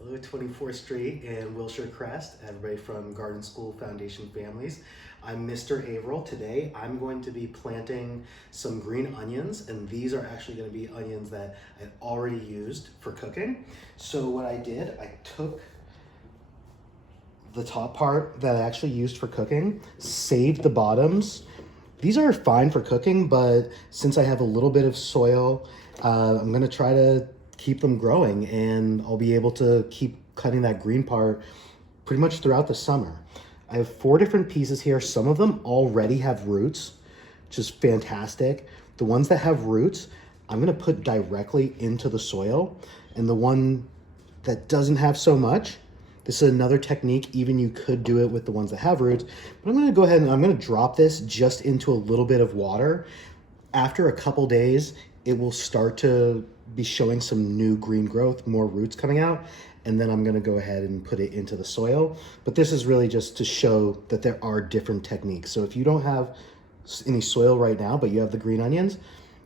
Hello, 24th Street and Wilshire Crest, everybody from Garden School Foundation families. I'm Mr. Averill. Today I'm going to be planting some green onions, and these are actually going to be onions that I already used for cooking. So what I did, I took the top part that I actually used for cooking, saved the bottoms. These are fine for cooking, but since I have a little bit of soil, I'm going to try to keep them growing, and I'll be able to keep cutting that green part pretty much throughout the summer. I have 4 different pieces here. Some of them already have roots, which is fantastic. The ones that have roots, I'm gonna put directly into the soil, and the one that doesn't have so much, this is another technique, even you could do it with the ones that have roots, but I'm gonna go ahead and I'm gonna drop this just into a little bit of water. After a couple days, it will start to be showing some new green growth, more roots coming out, and then I'm gonna go ahead and put it into the soil. But this is really just to show that there are different techniques. So if you don't have any soil right now, but you have the green onions,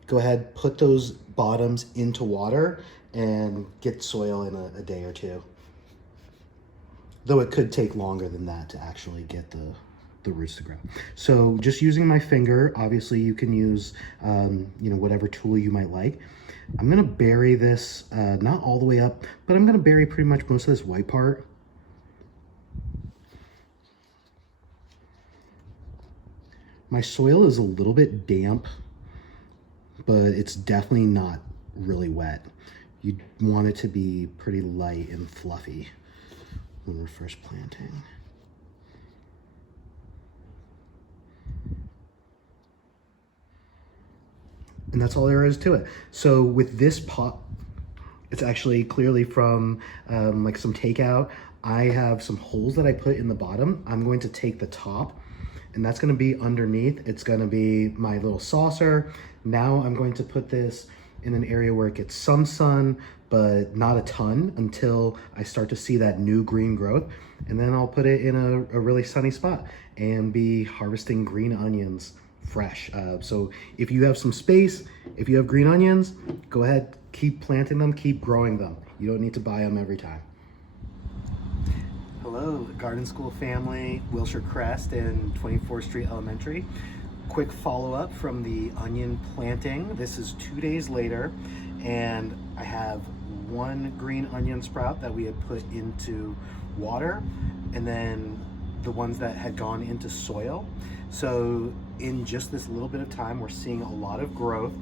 go ahead, put those bottoms into water and get soil in a day or two. Though it could take longer than that to actually get the roots to grow. So just using my finger, obviously you can use whatever tool you might like. I'm gonna bury this, not all the way up, but I'm gonna bury pretty much most of this white part. My soil is a little bit damp, but it's definitely not really wet. You want it to be pretty light and fluffy when we're first planting. And that's all there is to it. So with this pot, it's actually clearly from like some takeout. I have some holes that I put in the bottom. I'm going to take the top, and that's gonna be underneath. It's gonna be my little saucer. Now I'm going to put this in an area where it gets some sun, but not a ton, until I start to see that new green growth. And then I'll put it in a really sunny spot and be harvesting green onions fresh. So if you have some space, if you have green onions, go ahead, keep planting them, keep growing them. You don't need to buy them every time. Hello, Garden School family, Wilshire Crest and 24th Street Elementary. Quick follow-up from the onion planting. This is 2 days later, and I have 1 green onion sprout that we had put into water, and then the ones that had gone into soil. So in just this little bit of time, we're seeing a lot of growth.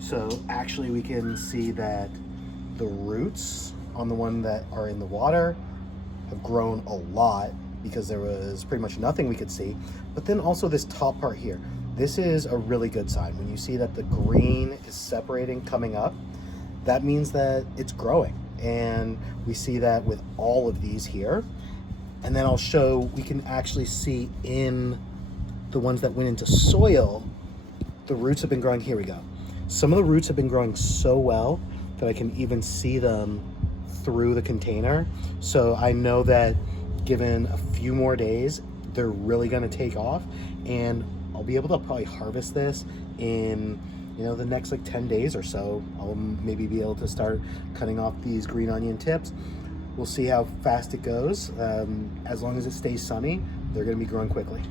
So actually we can see that the roots on the one that are in the water have grown a lot, because there was pretty much nothing we could see. But then also this top part here, this is a really good sign. When you see that the green is separating, coming up, that means that it's growing. And we see that with all of these here. And then I'll show, we can actually see in the ones that went into soil, the roots have been growing. Here we go. Some of the roots have been growing so well that I can even see them through the container. So I know that given a few more days, they're really gonna take off, and I'll be able to probably harvest this in the next like 10 days or so. I'll maybe be able to start cutting off these green onion tips. We'll see how fast it goes. As long as it stays sunny, they're gonna be growing quickly.